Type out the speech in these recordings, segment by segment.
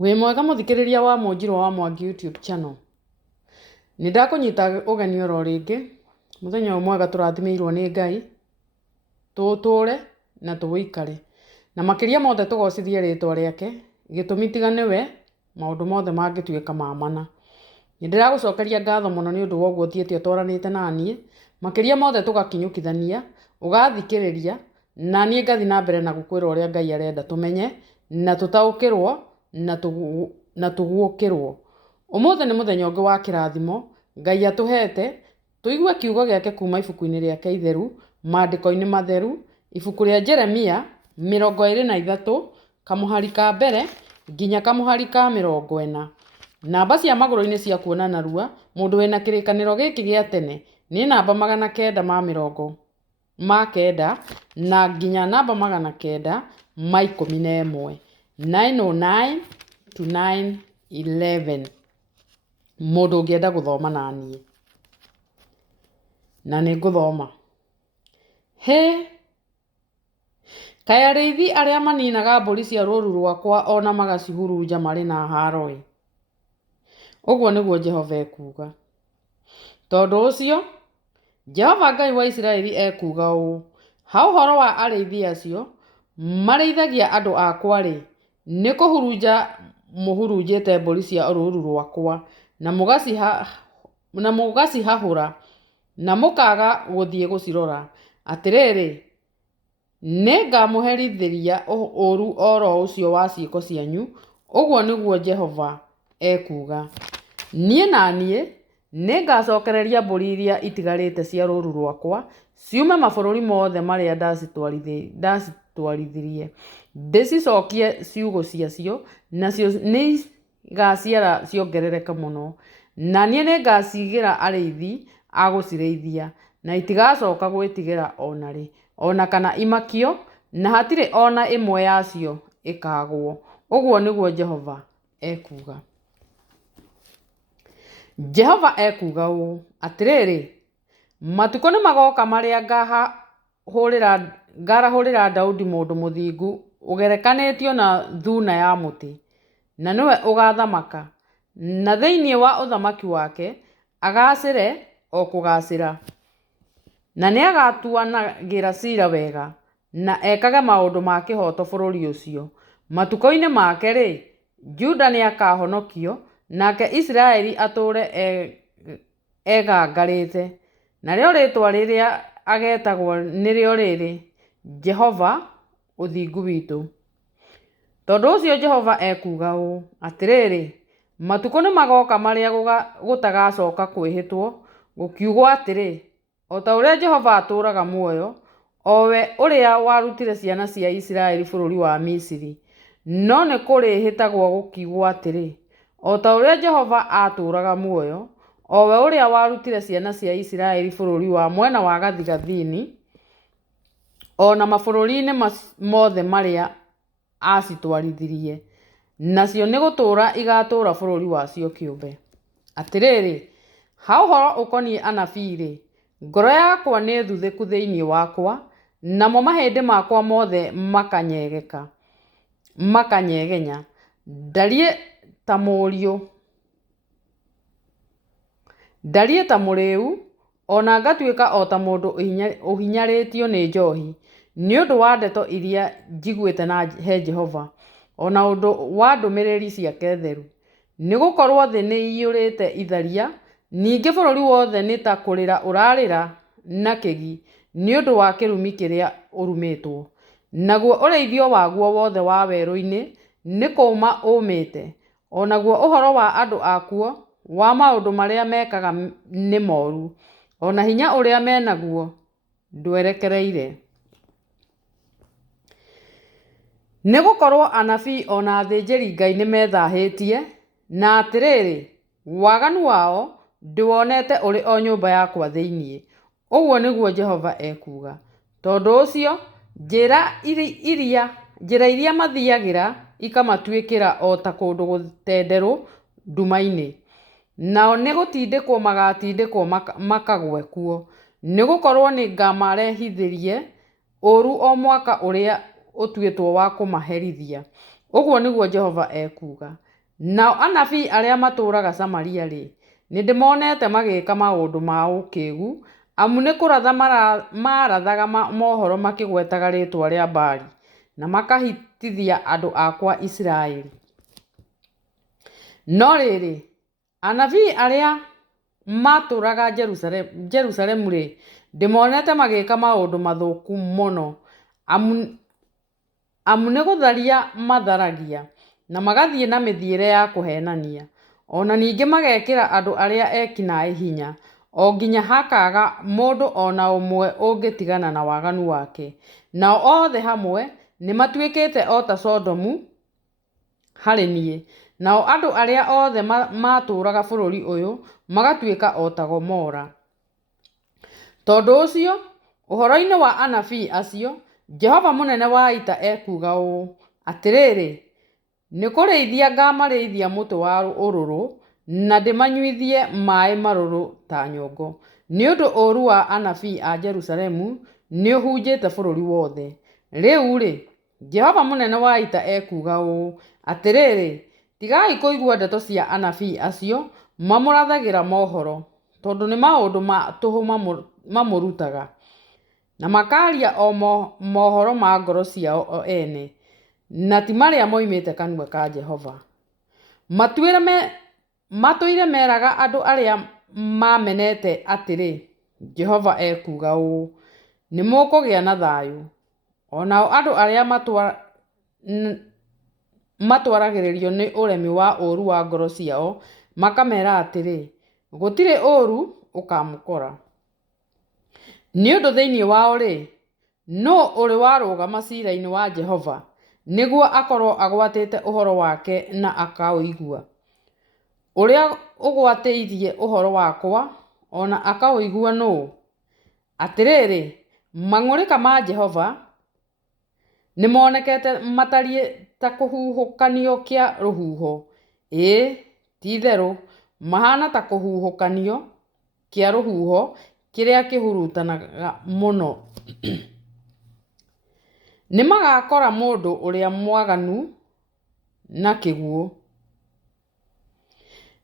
Wĩ mwega mũthikĩrĩria wa Mũnjirũ wa Mwangi YouTube channel. Nĩndakũnyita ũgeni oro rĩngĩ. Mũthenya mwega tũrathimĩirwo nĩ Ngai. Tũtũre na tũwĩikare. Na makĩria mothe tũgocithie rĩtwa rĩake. Gĩtũmi tiga nĩwe maũndũ mothe mangĩtuĩka ma mana. Nĩndĩragũcokeria ngatho mũno nĩ ũndũ wa ũguo ũthiĩte ũtwaranĩte naniĩ. Makĩria mothe tũgakinyũkithania, ũgathikĩrĩria, na niĩ ngathi na mbere na gũkwĩra ũrĩa Ngai arenda tũmenye na tũtaũkĩrwo na tũguũkĩrwo. Ũmũthĩ nĩ mũthenya ũngĩ wa kĩrathimo Ngai atũhete tũigue kiugo gĩake kuma ibuku-inĩ rĩake itheru, maandĩko-inĩ matheru, ibuku rĩa Jeremia 23 kamũhari ka mbere nginya kamũhari ka 40. Namba cia magũrũ-inĩ cia kuona narua mũndũ wĩna kĩrĩkanĩro gĩkĩ gĩa tene nĩ namba 990 na nginya namba 911 909 to 911. Mũndũ ũngĩenda gũthoma naniĩ na nĩ ngũthoma. Kaĩ arĩithi arĩa maninaga mbũri cia rũũru rwakwa ona magacihurunja marĩ na haro-ĩ. Ũguo nĩguo Jehova ekuuga. Tondũ ũcio Jehova Ngai wa Isiraeli ekuuga ũũ: ha ũhoro wa arĩithi acio marĩithagia andũ akwa-rĩ, nĩ kũhurunja mũhurunjĩte mbũri cia rũũru rwakwa na mũgacihahũra na mũkaga gũthiĩ gũcirora. Atĩrĩrĩ, nĩngamũherithĩria ũũru oro ũcio wa ciĩko cianyu, ũguo nĩguo Jehova ekuuga. Niĩ nĩngacokereria mbũri iria itigarĩte cia rũũru rwakwa ciume mabũrũri mothe marĩa ndacitwarithirie, ndĩcicokie ciugũ ciacio, nacio nĩigaciara ciongerereke mũno. Na niĩ nĩngacigĩra arĩithi a gũcirĩithia, na itigacoka gwĩtigĩra onarĩ, ona kana imakio, na hatirĩ ona ĩmwe yacio ĩkagwo. Ũguo nĩguo Jehova ekuuga. Jehova ekuuga ũũ: atĩrĩrĩ, matukũ nĩmagoka marĩa ngarahũrĩra Daudi mũndũ mũthingu ũgerekanĩtio na thuna ya mũtĩ, na nĩwe ũgathamaka, na thĩinĩ wa ũthamaki wake agacĩre o kũgacĩra, na nĩagatuanagĩra cira wega na ekage maũndũ ma kĩhooto bũrũri ũcio. Matukũ-inĩ make-rĩ, Juda nĩakahonokio, nake Isiraeli atũũre egangarĩte. Narĩo rĩtwa rĩrĩa agetagwo nĩrĩo rĩrĩ: Jehova ũthingu witũ. Tondũ ũcio Jehova ekuuga ũũ: atĩrĩrĩ, matukũ nĩmagoka marĩa gũtagacoka kwĩhĩtwo, gũkiugwo atĩrĩ, o ta ũrĩa Jehova atũũraga muoyo, o we ũrĩa warutire ciana cia Isiraeli bũrũri wa Misiri. No nĩ kũrĩhĩtagwo gũkiugwo atĩrĩ, o ta ũrĩa Jehova atũũraga muoyo, o we ũrĩa warutire ciana cia Isiraeli bũrũri wa mwena wa gathigathini, ona mabũrũri-inĩ mothe marĩa acitwarithirie, nacio nĩ gũtũũra igatũũra bũrũri wacio kĩũmbe. Atĩrĩrĩ, ha ũhoro ũkoniĩ anabii-rĩ, ngoro yakwa nĩ thuthĩku thĩinĩ wakwa, namo mahĩndĩ makwa mothe makanyegenya. Ndariĩ ta mũrĩu, ona ngatuĩka o ta mũndũ ũhinyarĩtio nĩ njohi, nĩ ũndũ wa ndeto iria njiguĩte na he Jehova, ona ũndũ wa ndũmĩrĩri ciake theru. Nĩgũkorwo thĩ nĩĩiyũrĩte itharia, ningĩ bũrũri wothe nĩ ta kũrĩra ũrarĩra na kĩgi nĩ ũndũ wa kĩrumi kĩrĩa ũrumĩtwo. Naguo ũrĩithio waguo wothe wa werũ-inĩ nĩ kũũma ũũmĩte, onaguo ũhoro wa andũ akuo wa maũndũ marĩa mekaga nĩ mooru, ona hinya ũrĩa menaguo ndwerekereire. Nĩgũkorwo anabii ona athĩnjĩri Ngai nĩmethahĩtie, na atĩrĩrĩ, waganu wao ndĩwonete ũrĩ o nyũmba yakwa thĩinĩ. Ũguo nĩguo Jehova ekuuga. Tondũ ũcio njĩra iria mathiagĩra ikamatuĩkĩra o ta kũndũ gũtenderũ nduma-inĩ, nao nĩgũtindĩkwo magatindĩkwo makagwe kuo, nĩgũkorwo nĩngamarehithĩrie ũũru o mwaka ũrĩa ũtuĩtwo wa kũmaherithia. Ũguo nĩguo Jehova ekuuga. Nao anabii arĩa matũũraga Samaria-rĩ, nĩndĩmonete magĩĩka maũndũ ma ũkĩĩgu, amu nĩ kũratha marathaga mohoro makĩgwetaga rĩĩtwa rĩa Baali, na makahĩtithia andũ akwa Isiraeli. No rĩrĩ, anabii arĩa matũũraga Jerusalemu-rĩ, ndĩmonete magĩĩka maũndũ mathũku mũno, amu nĩ gũtharia matharagia, na magathiĩ na mĩthiĩre ya kũheenania. Ona ningĩ magekĩra andũ arĩa ekinaĩ hinya, o nginya hakaga mũndũ ona ũmwe ũngĩtigana na waganu wake. Nao othe hamwe nĩ matuĩkĩte o ta Sodomu harĩ niĩ. Nao andũ arĩa othe matũũraga bũrũri ũyũ magatuĩka o ta Gomora. Tondũ ũcio, ũhoro-inĩ wa anabii acio, Jehova mũnene wa ita ekuuga ũũ atĩrĩrĩ: nĩ kũrĩithia ngamarĩithia mũtĩ wa ũrũrũ, na ndĩmanyuithie maĩ marũrũ ta nyongo. Nĩ ũndũ ũũru wa anabii a Jerusalemu nĩ ũhunjĩte bũrũri wothe. Rĩu-rĩ, Jehova mũnene wa ita ekuuga ũũ atĩrĩrĩ: tigai kũigua ndeto cia anabii acio mamũrathagĩra mohoro, tondũ nĩ maũndũ ma tũhũ mamũrutaga, na makaria o mohoro ma ngoro ciao o ene, na ti marĩa moimĩte kanua ka Jehova. Matũire meraga andũ arĩa mamenete atĩrĩ, Jehova ekuuga ũũ: nĩ mũkũgĩa na thayũ. O nao andũ arĩa matwaragĩrĩrio nĩ ũremi wa ũũru wa ngoro ciao makamera atĩrĩ, gũtirĩ ũũru ũkamũkora. Nĩ ũndũ thĩinĩ wao-rĩ, nũũ ũrĩ warũgama ciira-inĩ wa Jehova nĩguo akorwo agwatĩte ũhoro wake na akaũigua? Ũrĩa ũgwatĩirie ũhoro wakwa ona akaũigua nũũ? Atĩrĩrĩ, mang'ũrĩka ma Jehova nĩ monekete matariĩ ta kũhuhũkanio kĩa rũhuho. Ĩĩ, ti-itherũ, mahana ta kũhuhũkanio kĩa rũhuho kĩrĩa kĩhurutanaga mũno. Nĩ magakora mũndũ ũrĩa mwaganu na kĩguũ.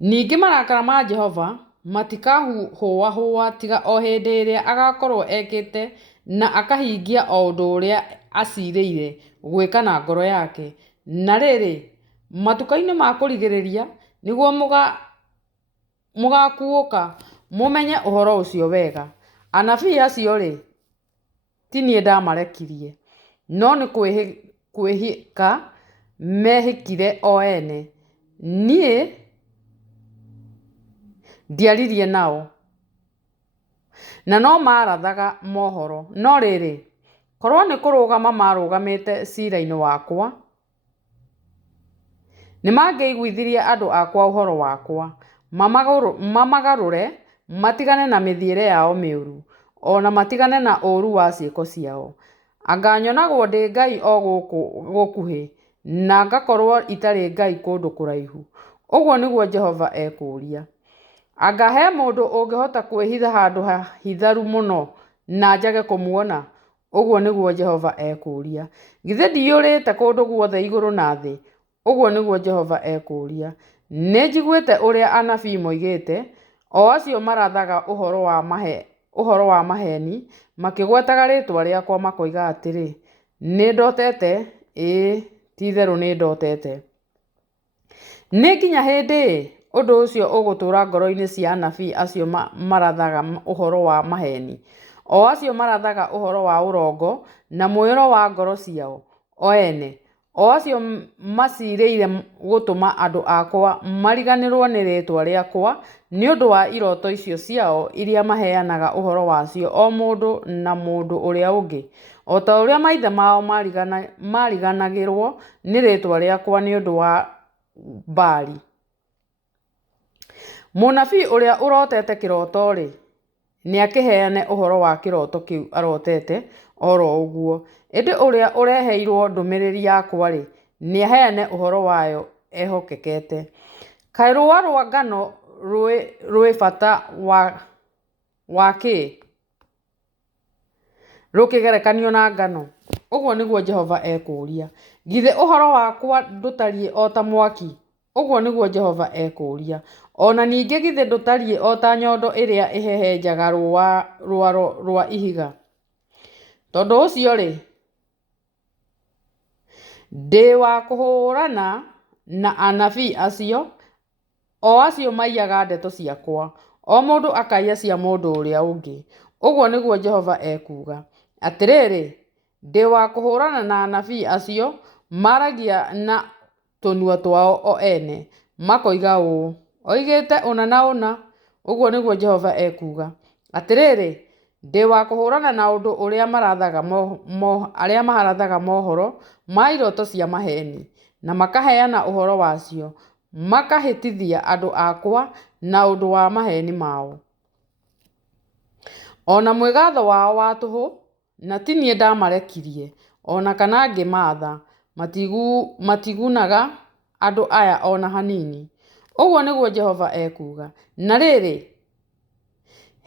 Ningĩ marakara ma Jehova matikahũahũa tiga o hĩndĩ ĩrĩa agakorwo ekĩte na akahingia o ũndũ ũrĩa acirĩire gwĩka na ngoro yake. Na rĩrĩ, matuka-inĩ ma kũrigĩrĩria nĩguo mũgakuũka mũmenye ũhoro ũcio wega. Anabii acio-rĩ, ti niĩ ndamarekirie, no nĩ kwĩhĩka mehĩkire o ene. Niĩ ndiaririe nao, na no marathaga mohoro. No rĩrĩ, korwo nĩ kũrũgama marũgamĩte ciira-inĩ wakwa, nĩ mangĩiguithirie andũ akwa ũhoro wakwa, mamagarũre, matigane na mĩthiĩre yao mĩũru, ona matigane na ũũru wa ciĩko ciao. Anga nyonagwo ndĩ Ngai o gũkũ gũkuhĩ, na ngakorwo itarĩ Ngai kũndũ kũraihu? Ũguo nĩguo Jehova ekũũria. Anga he mũndũ ũngĩhota kwĩhitha handũ hahitharu mũno na njage kũmuona? Ũguo nĩguo Jehova ekũũria. Githĩ ndiyũrĩte kũndũ guothe igũrũ na thĩ? Ũguo nĩguo Jehova ekũũria. Nĩ njiguĩte ũrĩa anabii moigĩte, o acio marathaga ũhoro wa maheni, makĩgwetaga rĩĩtwa rĩakwa makoiga atĩrĩ, nĩ ndotete. Ĩĩ, ti-itherũ nĩ ndotete. Nĩ nginya hĩndĩ ũndũ ũcio ũgũtũũra ngoro-inĩ cia anabii acio marathaga ũhoro wa maheni, o acio marathaga ũhoro wa ũrongo na mũĩro wa ngoro ciao o ene, o acio macirĩire gũtũma andũ akwa mariganĩrwo nĩ rĩĩtwa rĩakwa nĩ ũndũ wa iroto icio ciao iria maheanaga ũhoro wacio o mũndũ na mũndũ ũrĩa ũngĩ, o ta ũrĩa maithe mao mariganagĩrwo nĩ rĩĩtwa rĩakwa nĩ ũndũ wa Baali. Mũnabii ũrĩa ũrotete kĩroto-rĩ, nĩ akĩheane ũhoro wa kĩroto kĩu arotete oro ũguo. Ĩndĩ ũrĩa ũreheirwo ndũmĩrĩri yakwa-rĩ, nĩ aheane ũhoro wayo ehokekete. Kaĩ rũũa rwa ngano rwĩ bata wa kĩ rũkĩgerekanio na ngano? Ũguo nĩguo Jehova ekũũria. Githĩ ũhoro wakwa ndũtariĩ o ta mwaki, Ũguo nĩguo Jehova ekũũria. Ona ningĩ githĩ ndũtariĩ o ta nyondo ĩrĩa ĩhehenjaga rũa rwa ihiga? Tondũ ũcio-rĩ, ndĩ wa kũhũũrana na anabii acio, o acio maiyaga ndeto ciakwa, o mũndũ akaiya cia mũndũ ũrĩa ũngĩ. Ũguo nĩguo Jehova ekuuga. Atĩrĩrĩ, ndĩ wa kũhũũrana na anabii acio maragia na tũnua twao o ene, makoiga ũũ, oigĩte ũna na ũna. Ũguo nĩguo Jehova ekuuga. Atĩrĩrĩ, ndĩ wa kũhũũrana na ũndũ ũrĩa arĩa maharathaga mohoro ma iroto cia maheni, na makaheana ũhoro wacio, makahĩtithia andũ akwa na ũndũ wa maheni mao. Ona mwĩgaatho wao wa tũhũ, na ti niĩ ndamarekirie, ona kana ngĩmaatha, matigunaga andũ aya ona hanini. Ũguo nĩguo Jehova ekuuga. Na rĩrĩ,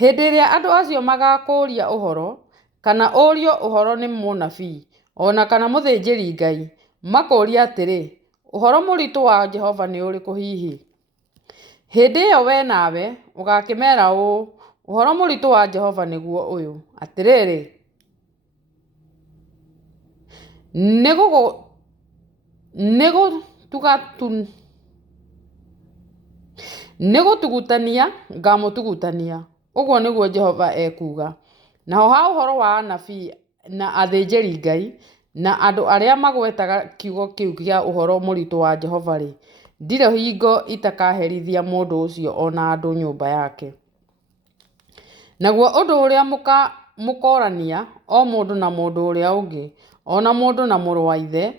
hĩndĩ ĩrĩa andũ acio magakũũria ũhoro, kana ũũrio ũhoro nĩ mũnabii, ona kana mũthĩnjĩri Ngai, makũũria atĩrĩ, ũhoro mũritũ wa Jehova nĩ ũrĩkũ hihi? Hĩndĩ ĩyo we nawe ũgakĩmeera ũũ, ũhoro mũritũ wa Jehova nĩguo ũyũ, atĩrĩrĩ, nĩ gũtugutania ngamũtugutania. Ũguo nĩguo Jehova ekuuga. Naho ha ũhoro wa anabii na athĩnjĩri Ngai na andũ arĩa magwetaga kiugo kĩu kĩa ũhoro mũritũ wa Jehova-rĩ, ndirĩ hingo itakaherithia mũndũ ũcio ona andũ nyũmba yake. Naguo ũndũ ũrĩa mũkorania o mũndũ na mũndũ ũrĩa ũngĩ, ona mũndũ na mũrũ wa ithe,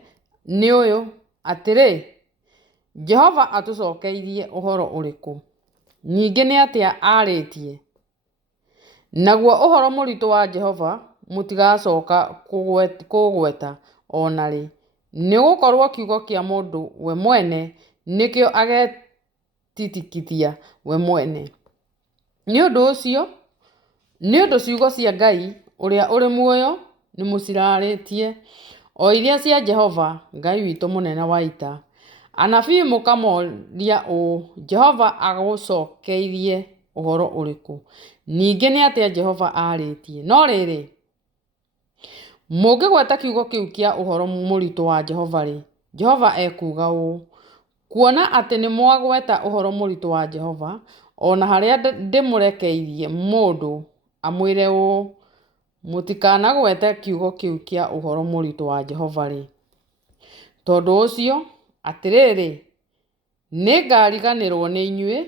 nĩ ũyũ, atĩrĩ, Jehova atũcokeirie ũhoro ũrĩkũ? Ningĩ nĩ atĩa arĩtie? Naguo ũhoro mũritũ wa Jehova mũtigacoka kũũgweta ona rĩ, nĩ gũkorwo kiugo kĩa mũndũ we mwene nĩkĩo agetitikithia we mwene. Nĩ ũndũ ũcio, nĩ ũndũ ciugo cia Ngai ũrĩa ũrĩ muoyo nĩ mũcirarĩtie, o iria cia Jehova Ngai witũ mũnene wa ita. Anabii mũkamoria ũũ, Jehova agũcokeirie ũhoro ũrĩkũ? Ningĩ nĩ atĩa Jehova arĩtie? No rĩrĩ, mũngĩgweta kiugo kĩu kĩa ũhoro mũritũ wa Jehova-rĩ, Jehova ekuuga ũũ, kuona atĩ nĩ mwagweta ũhoro mũritũ wa Jehova, ona harĩa ndĩmũrekeirie mũndũ amwĩre ũũ, mũtikanagwete kiugo kĩu kĩa ũhoro mũritũ wa Jehova-rĩ. Tondũ ũcio, atĩrĩrĩ, nĩngariganĩrwo nĩ inyuĩ,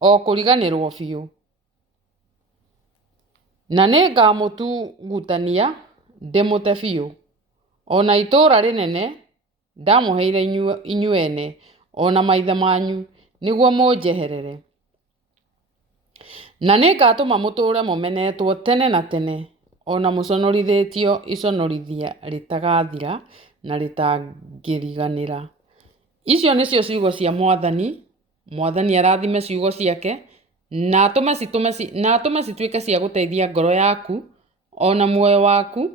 o kũriganĩrwo biũ, na nĩngamũtugutania ndĩmũte biũ, ona itũũra rĩnene ndamũheire inyuĩ ene, ona maithe manyu, nĩguo mũnjeherere. Na nĩngatũma mũtũũre mũmenetwo tene na tene, ona mũconorithĩtio iconorithia rĩtagathira na rĩtangĩriganĩra. Icio nĩcio ciugo cia Mwathani. Mwathani arathime ciugo ciake, na atũme cituĩke cia gũteithia ngoro yaku, ona muoyo waku,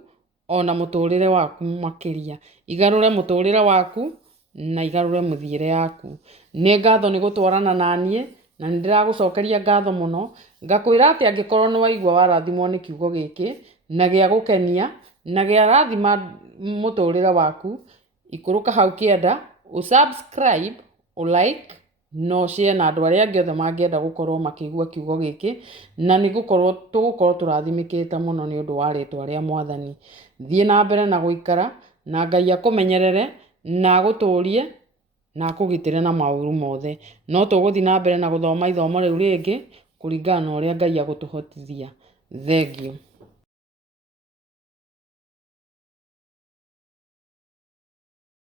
ona mũtũũrĩre waku makĩria. Igarũre mũtũũrĩre waku na igarũre mũthiĩre yaku. Nĩ ngatho nĩ gũtwarana na niĩ, na nĩ ndĩragũcokeria ngatho mũno, ngakwĩra atĩ angĩkorwo nĩ waigua warathimwo nĩ kiugo gĩkĩ na gĩa gũkenia na gĩa rathima mũtũũrĩre waku, ikũrũka hau kĩenda, subscribe, like, no share na andũ arĩa angĩ othe mangĩenda gũkorwo makĩigua kiugo gĩkĩ, na tũgũkorwo tũrathimĩkĩte mũno nĩ ũndũ wa rĩĩtwa rĩa Mwathani. Thiĩ na mbere na gũikara, na Ngai akũmenyerere na agũtũũrie na akũgitĩre na maũru mothe. No tũgũthiĩ na mbere na gũthoma ithomo rĩu rĩngĩ kũringana na ũrĩa Ngai agũtũhotithia. Thengiũ.